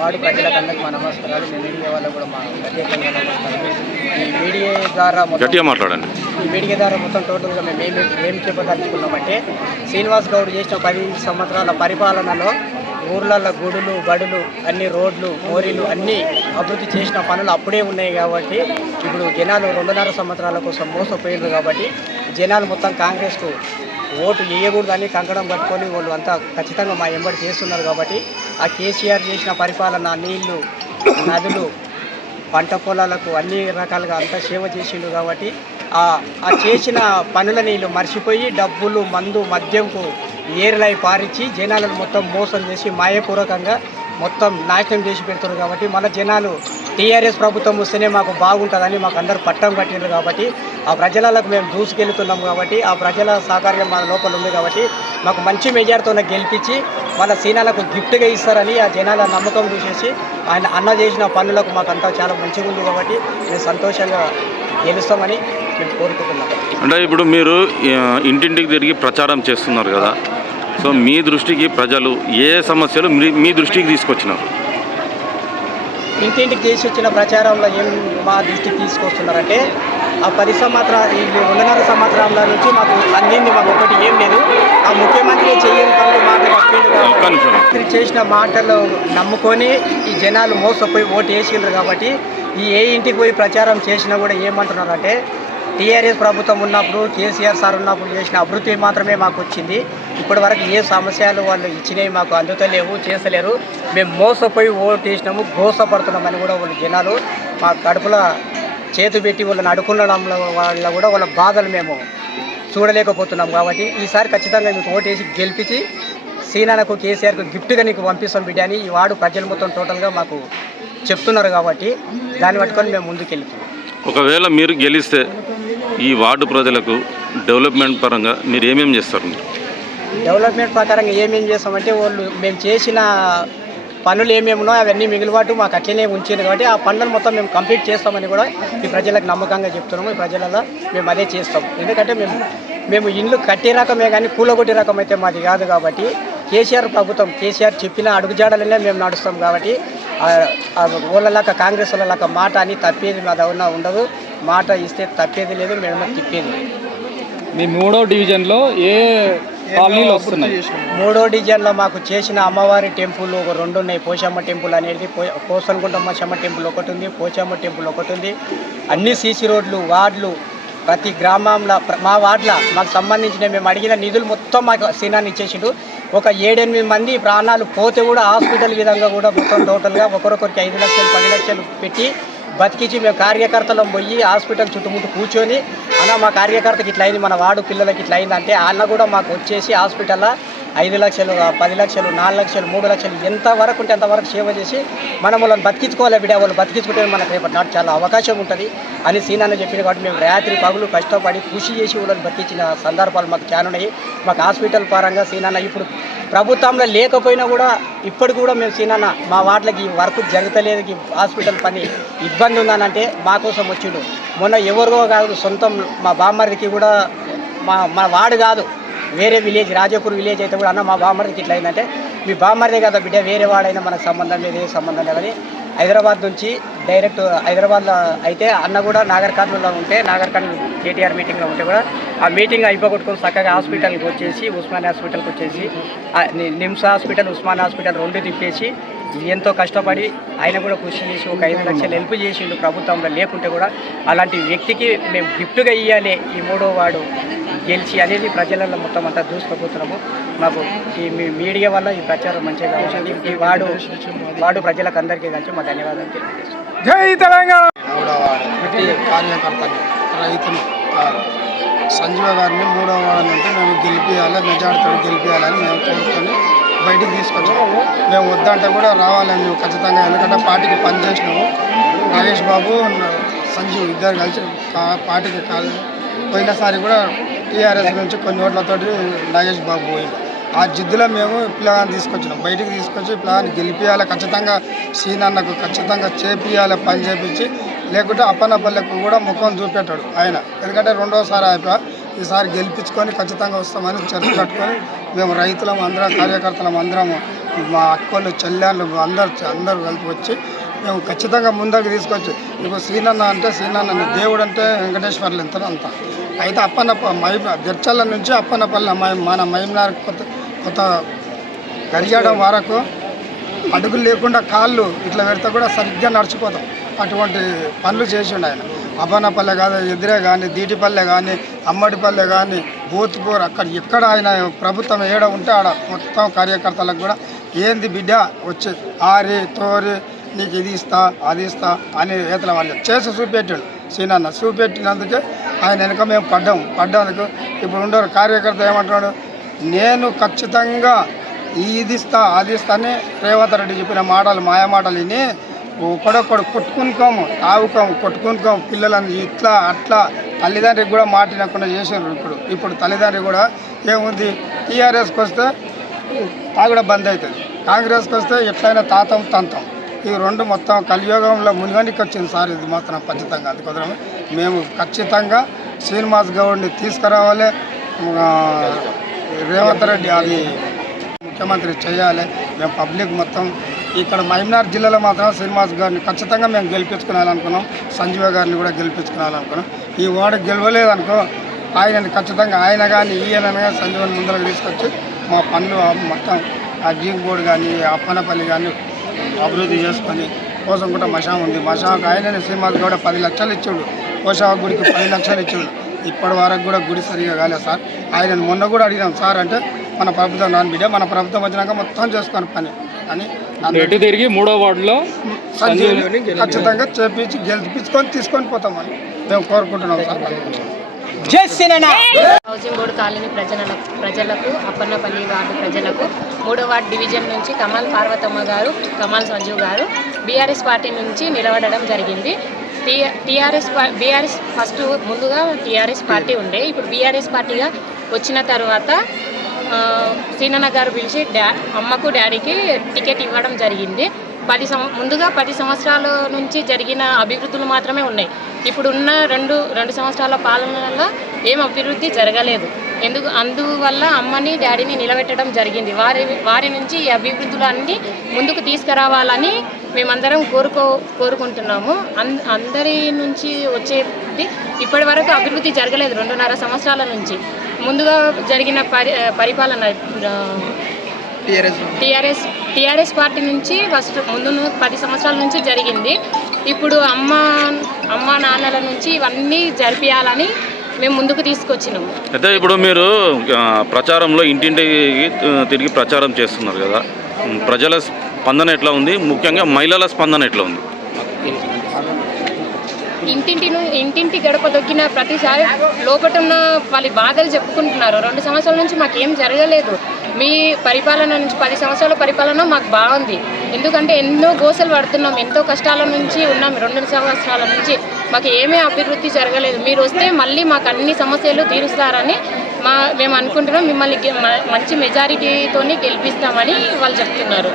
Ward ప్రజలందరికీ మా నమస్కారాలు. మీ మీడియా వల్ల కూడా మా ప్రత్యేకంగా నమస్కారాలు. ఈ మీడియా ద్వారా మొత్తం టోటల్గా మేము ఏం చెప్పదలుచుకున్నామంటే, శ్రీనివాస్ గౌడ్ చేసిన 10 సంవత్సరాల పరిపాలనలో ఊర్లలో గుడులు బడులు అన్ని రోడ్లు మోరీలు అన్నీ అభివృద్ధి చేసిన పనులు అప్పుడే ఉన్నాయి. కాబట్టి ఇప్పుడు జనాలు 2.5 సంవత్సరాల కోసం మోసపోయారు. కాబట్టి జనాలు మొత్తం కాంగ్రెస్కు ఓటు వేయకూడదని కంకణం పట్టుకొని వాళ్ళు అంతా ఖచ్చితంగా మా ఎంబడి చేస్తున్నారు. కాబట్టి ఆ కేసీఆర్ చేసిన పరిపాలన, నీళ్లు, నదులు, పంట పొలాలకు అన్ని రకాలుగా అంతా సేవ చేసిండు. కాబట్టి ఆ చేసిన పనుల నీళ్ళు మర్చిపోయి డబ్బులు, మందు, మద్యంకు ఏర్లై పారించి జనాలను మొత్తం మోసం చేసి మాయపూర్వకంగా మొత్తం నాశనం చేసి పెడుతున్నారు. కాబట్టి మన జనాలు టీఆర్ఎస్ ప్రభుత్వం వస్తేనే మాకు బాగుంటుందని మాకు అందరూ పట్టం కట్టినారు. కాబట్టి ఆ ప్రజలకు మేము దూసుకెళ్తున్నాం. కాబట్టి ఆ ప్రజల సహకార్యం మన లోపల ఉంది. కాబట్టి మాకు మంచి మెజార్టీతో గెలిపించి మన సీనాలకు గిఫ్ట్గా ఇస్తారని ఆ జనాల నమ్మకం చూసేసి ఆయన అన్న చేసిన పనులకు మాకంతా చాలా మంచిగా ఉంది. కాబట్టి మేము సంతోషంగా గెలుస్తామని మేము కోరుకుంటున్నాం. అంటే ఇప్పుడు మీరు ఇంటింటికి తిరిగి ప్రచారం చేస్తున్నారు కదా, సో మీ దృష్టికి ప్రజలు ఏ సమస్యలు మీ దృష్టికి తీసుకొచ్చినారు? ఇంటింటికి చేసి వచ్చిన ప్రచారంలో ఏం మా దృష్టికి తీసుకొస్తున్నారంటే, ఆ 10 సంవత్సరాలు ఈ 2.5 సంవత్సరాల నుంచి మాకు అందింది మాకు ఒకటి ఏం లేదు. ఆ ముఖ్యమంత్రి చేయని పనులు మాకు చేసిన మాటలు నమ్ముకొని ఈ జనాలు మోసపోయి ఓటు వేసిండ్రు. కాబట్టి ఏ ఇంటికి పోయి ప్రచారం చేసినా కూడా ఏమంటున్నారంటే, టీఆర్ఎస్ ప్రభుత్వం ఉన్నప్పుడు కేసీఆర్ సార్ ఉన్నప్పుడు చేసిన అభివృద్ధి మాత్రమే మాకు వచ్చింది. ఇప్పటి వరకు ఏ సమస్యలు వాళ్ళు ఇచ్చినవి మాకు అందుతలేవు, చేసలేరు. మేము మోసపోయి ఓటు వేసినాము, మోసపడుతున్నామని కూడా వాళ్ళు జనాలు మా కడుపులో చేతు పెట్టి వాళ్ళని అడుకునడం వల్ల కూడా వాళ్ళ బాధలు మేము చూడలేకపోతున్నాం. కాబట్టి ఈసారి ఖచ్చితంగా మీకు ఓటు వేసి గెలిపించి సీనాలకు కేసీఆర్కు గిఫ్ట్గా నీకు పంపిస్తాం బిడ్డ అని ఈ వార్డు ప్రజలు మొత్తం టోటల్గా మాకు చెప్తున్నారు. కాబట్టి దాన్ని పట్టుకొని మేము ముందుకెళ్తాం. ఒకవేళ మీరు గెలిస్తే ఈ వార్డు ప్రజలకు డెవలప్మెంట్ పరంగా మీరు ఏమేమి చేస్తారు? డెవలప్మెంట్ ప్రకారంగా ఏమేమి చేస్తామంటే, వాళ్ళు మేము చేసిన పనులు ఏమేమి ఉన్నాయో అవన్నీ మిగిలిబాటు మాకు అట్లనే ఉంచింది. కాబట్టి ఆ పనులను మొత్తం మేము కంప్లీట్ చేస్తామని కూడా ఈ ప్రజలకు నమ్మకంగా చెప్తున్నాము. ఈ ప్రజలలో మేము అదే చేస్తాం. ఎందుకంటే మేము ఇండ్లు కట్టే రకమే కానీ కూలగొట్టే రకం అయితే మాది కాదు. కాబట్టి కేసీఆర్ ప్రభుత్వం, కేసీఆర్ చెప్పిన అడుగుజాడలనే మేము నడుస్తాం. కాబట్టి వాళ్ళలాగా కాంగ్రెస్ వాళ్ళలాగా మాట అని తప్పేది మా దగ్గర ఉండదు. మాట ఇస్తే తప్పేది లేదు, మేము తిప్పేది లేదు. మీ 3వ డివిజన్లో ఏ కాలనీలు వస్తున్నాయి? 3వ డివిజన్లో మాకు చేసిన అమ్మవారి టెంపుల్ ఒక 2 ఉన్నాయి. పోచమ్మ టెంపుల్ అనేది, కోసనగుంటమ్మ టెంపుల్ ఒకటి ఉంది, పోచమ్మ టెంపుల్ ఒకటి ఉంది. అన్ని సీసీ రోడ్లు, వార్డులు, ప్రతి గ్రామంలో మా వార్డులో మాకు సంబంధించిన మేము అడిగిన నిధులు మొత్తం మాకు సీనాన్ని ఇచ్చేసిండు. ఒక 7-8 మంది ప్రాణాలు పోతే కూడా హాస్పిటల్ విధంగా కూడా మొత్తం టోటల్గా ఒకరొకరికి 5 లక్షలు 10 లక్షలు పెట్టి బతికించి మేము కార్యకర్తలం పోయి హాస్పిటల్ చుట్టుముట్టు కూర్చొని అన్న మా కార్యకర్తకి ఇట్లా అయింది, మన వార్డు పిల్లలకి ఇట్లా అయిందంటే అన్న కూడా మాకు వచ్చేసి హాస్పిటల్లో 5 లక్షలు 10 లక్షలు 4 లక్షలు 3 లక్షలు ఎంతవరకు ఉంటే అంతవరకు సేవ చేసి మనం వాళ్ళని బతికించుకోవాలి బిడ్డ, వాళ్ళు బతికించుకుంటే మనకు రేపటి నాడు చాలా అవకాశం ఉంటుంది అని సీనాన్న చెప్పింది. కాబట్టి మేము రాత్రి పగులు కష్టపడి కృషి చేసి వాళ్ళని బతికించిన సందర్భాలు మాకు చాలా ఉన్నాయి. మాకు హాస్పిటల్ పరంగా సీనాన్న ఇప్పుడు ప్రభుత్వంలో లేకపోయినా కూడా ఇప్పటికి కూడా మేము సీనాన్న మా వార్డులకి వర్క్ జరగలేదు, హాస్పిటల్ పని ఇబ్బంది ఉందనంటే మా కోసం వచ్చిండు. మొన్న ఎవరికో కాదు, సొంతం మా బామ్మర్దికి కూడా మా వార్డు కాదు, వేరే విలేజ్ రాజాపూర్ విలేజ్ అయితే కూడా అన్న మా బామ్మర్దికి ఇట్లా అయిందంటే, మీ బామ్మర్దే కదా బిడ్డ, వేరే వాడైనా మనకు సంబంధం లేదు, ఏ సంబంధం లేదని హైదరాబాద్ నుంచి డైరెక్ట్ హైదరాబాద్లో అయితే అన్న కూడా నాగర్కర్నూలులో ఉంటే, నాగర్కర్నూలు కేటీఆర్ మీటింగ్లో ఉంటే కూడా ఆ మీటింగ్ అయిపోగొట్టుకొని చక్కగా హాస్పిటల్కి వచ్చేసి ఉస్మానియా హాస్పిటల్కి వచ్చేసి నిమ్స్ హాస్పిటల్ ఉస్మానియా హాస్పిటల్ 2 తిప్పేసి ఎంతో కష్టపడి ఆయన కూడా కృషి చేసి ఒక 5 లక్షలు హెల్ప్ చేసిండు ప్రభుత్వంలో లేకుంటే కూడా. అలాంటి వ్యక్తికి మేము గిఫ్ట్గా ఇవ్వాలి ఈ 3వ వార్డు గెలిచి అనేది ప్రజలలో మొత్తం అంతా దూసుకుపోతున్నాము. మాకు ఈ మీడియా వల్ల ఈ ప్రచారం మంచిగా వచ్చింది. ఈ వార్డు ప్రజలకు అందరికీ కలిసి మా ధన్యవాదాలు తెలియజేస్తాం. జై తెలంగాణ. 3వ వార్డు కార్యకర్తని రైతులు సంజీవ గారిని 3వ వార్డు అంటే మేము గెలిపించాలి, మెజార్టీతో గెలిపించాలని మేము కోరుకొని బయటికి తీసుకొచ్చాము. మేము వద్దంటే కూడా రావాలని మేము ఖచ్చితంగా, ఎందుకంటే పార్టీకి పనిచేసినాము. నాగేష్ బాబు సంజీవ్ ఇద్దరు కలిసి పార్టీకి పోయినసారి కూడా టీఆర్ఎస్ నుంచి కొన్ని ఓట్లతోటి నాగేష్ బాబు పోయింది. ఆ జిద్దులో మేము పిల్లగాన్ని తీసుకొచ్చినాం, బయటికి తీసుకొచ్చి పిల్లగాన్ని గెలిపించాలి, ఖచ్చితంగా సీనన్నకు ఖచ్చితంగా చేపియాలి, పని చేపించి, లేకుంటే అప్పన్నపల్లెకు కూడా ముఖం చూపెట్టాడు ఆయన. ఎందుకంటే 2వసారి అయిపోయా, ఈసారి గెలిపించుకొని ఖచ్చితంగా వస్తామని చర్చ కట్టుకొని మేము రైతులం అందరం కార్యకర్తలం అందరము మా అక్కలు చెల్లెళ్ళు అందరూ కలిసి వచ్చి మేము ఖచ్చితంగా ముందుకు తీసుకొచ్చి ఇప్పుడు శ్రీనన్న అంటే శ్రీనన్న దేవుడు అంటే వెంకటేశ్వర్లు ఎంత అంత అయితే జడ్చల్ల నుంచి అప్పన్నపల్లి మన మహిమనార్ కొత్త గడియాడం వరకు అడుగులు లేకుండా కాళ్ళు ఇట్లా పెడితే కూడా సరిగ్గా నడిచిపోతాం. అటువంటి పనులు చేసిండు ఆయన. అప్పన్నపల్లె కాదు, ఎదురే కానీ, దీటిపల్లె కానీ, అమ్మడిపల్లె కానీ, బూత్పూర్ అక్కడ ఎక్కడ ఆయన ప్రభుత్వం ఏడ ఉంటే ఆడ మొత్తం కార్యకర్తలకు కూడా ఏంది బిడ్డ వచ్చి ఆరి తోరి నీకు ఇది ఇస్తా అది ఇస్తా అని ఏతల వాళ్ళు చేసి చూపెట్టాడు సీనన్న. చూపెట్టినందుకే ఆయన వెనుక మేము పడ్డానికి ఇప్పుడు ఉండరు కార్యకర్త ఏమంటున్నాడు, నేను ఖచ్చితంగా ఇది ఇస్తా అది ఇస్తా అని రేవంత్ రెడ్డి చెప్పిన మాటలు మాయమాటలు విని ఒకడొక్కడు కొట్టుకునికోము కొట్టుకునికోము పిల్లలని ఇట్లా అట్లా తల్లిదండ్రికి కూడా మాటినకుండా చేశారు. ఇప్పుడు తల్లిదండ్రి కూడా ఏముంది, టీఆర్ఎస్కి వస్తే తాగుడ బంద్ అవుతుంది, కాంగ్రెస్కి వస్తే ఎట్లయినా తాతం తంతం. ఈ రెండు మొత్తం కలియుగంలో మునిగానికి వచ్చింది సార్. ఇది మాత్రం ఖచ్చితంగా అందుకోసం మేము ఖచ్చితంగా శ్రీనివాస్ గౌడ్ని తీసుకురావాలి, రేవంత్ రెడ్డి అది ముఖ్యమంత్రి చేయాలి. మేము పబ్లిక్ మొత్తం ఇక్కడ మహబూబ్నగర్ జిల్లాలో మాత్రం శ్రీనివాస్ గారిని ఖచ్చితంగా మేము గెలిపించుకోవాలనుకున్నాం, సంజీవ గారిని కూడా గెలిపించుకోవాలనుకున్నాం. ఈ వార్డు గెలవలేదనుకో ఆయనని ఖచ్చితంగా ఆయన కానీ ఈయన కానీ సంజీవని ముందరకు తీసుకొచ్చి మా పనులు మొత్తం ఆ జీన్ బోర్డు కానీ అప్పనపల్లి కానీ అభివృద్ధి చేసుకొని కోసంకుంట మషాం ఉంది, మషాంకి ఆయనని శ్రీనివాస్ గౌడ 10 లక్షలు ఇచ్చాడు, కోశా గుడికి 10 లక్షలు ఇచ్చాడు. ఇప్పటి వరకు కూడా గుడి సరిగా కాలేదు సార్. ఆయనను మొన్న కూడా అడిగినాం సార్ అంటే మన ప్రభుత్వం నాన్ బిడ్డ మన ప్రభుత్వం వచ్చినాక మొత్తం చేసుకొని పని అని ఎటు తిరిగి 3వ వార్డులో సంజీవుని ఖచ్చితంగా చేపించి గెలిపించుకొని తీసుకొని పోతామని మేము కోరుకుంటున్నాం సార్. హౌసింగ్ బోర్డు కాలనీ ప్రజలకు అప్పన్నపల్లి వార్డు ప్రజలకు 3వ వార్డు డివిజన్ నుంచి కమాల్ పార్వతమ్మ గారు, కమాల్ సంజీవ్ గారు బీఆర్ఎస్ పార్టీ నుంచి నిలబడడం జరిగింది. బీఆర్ఎస్ ఫస్ట్ ముందుగా టీఆర్ఎస్ పార్టీ ఉండే, ఇప్పుడు బీఆర్ఎస్ పార్టీగా వచ్చిన తర్వాత సీనన్న గారు పిలిచి అమ్మకు డాడీకి టికెట్ ఇవ్వడం జరిగింది. ముందుగా 10 సంవత్సరాల నుంచి జరిగిన అభివృద్ధులు మాత్రమే ఉన్నాయి. ఇప్పుడున్న రెండు సంవత్సరాల పాలనలో ఏం అభివృద్ధి జరగలేదు. అందువల్ల అమ్మని డాడీని నిలబెట్టడం జరిగింది. వారి నుంచి ఈ అభివృద్ధులన్నీ ముందుకు తీసుకురావాలని మేమందరం కోరుకుంటున్నాము. అందరి నుంచి వచ్చేది ఇప్పటి వరకు అభివృద్ధి జరగలేదు 2.5 సంవత్సరాల నుంచి. ముందుగా జరిగిన పరిపాలన టీఆర్ఎస్ పార్టీ నుంచి ఫస్ట్ ముందు 10 సంవత్సరాల నుంచి జరిగింది. ఇప్పుడు అమ్మ నాన్నల నుంచి ఇవన్నీ జరిపించాలని మేము ముందుకు తీసుకొచ్చినాము. అయితే ఇప్పుడు మీరు ప్రచారంలో ఇంటింటికి తిరిగి ప్రచారం చేస్తున్నారు కదా, ప్రజల స్పందన ఎట్లా ఉంది, ముఖ్యంగా మహిళల స్పందన ఎట్లా ఉంది? ఇంటింటి గడప దొక్కిన ప్రతిసారి లోపటున్న వాళ్ళ బాధలు చెప్పుకుంటున్నారు. 2 సంవత్సరాల నుంచి మాకేం జరగలేదు. మీ పరిపాలన నుంచి 10 సంవత్సరాల పరిపాలన మాకు బాగుంది. ఎందుకంటే ఎన్నో గోసలు పడుతున్నాం, ఎంతో కష్టాల నుంచి ఉన్నాం. 2 సంవత్సరాల నుంచి మాకు ఏమీ అభివృద్ధి జరగలేదు. మీరు వస్తే మళ్ళీ మాకు అన్ని సమస్యలు తీరుస్తారని మేము అనుకుంటున్నాం. మిమ్మల్ని మంచి మెజారిటీతోని గెలిపిస్తామని వాళ్ళు చెప్తున్నారు.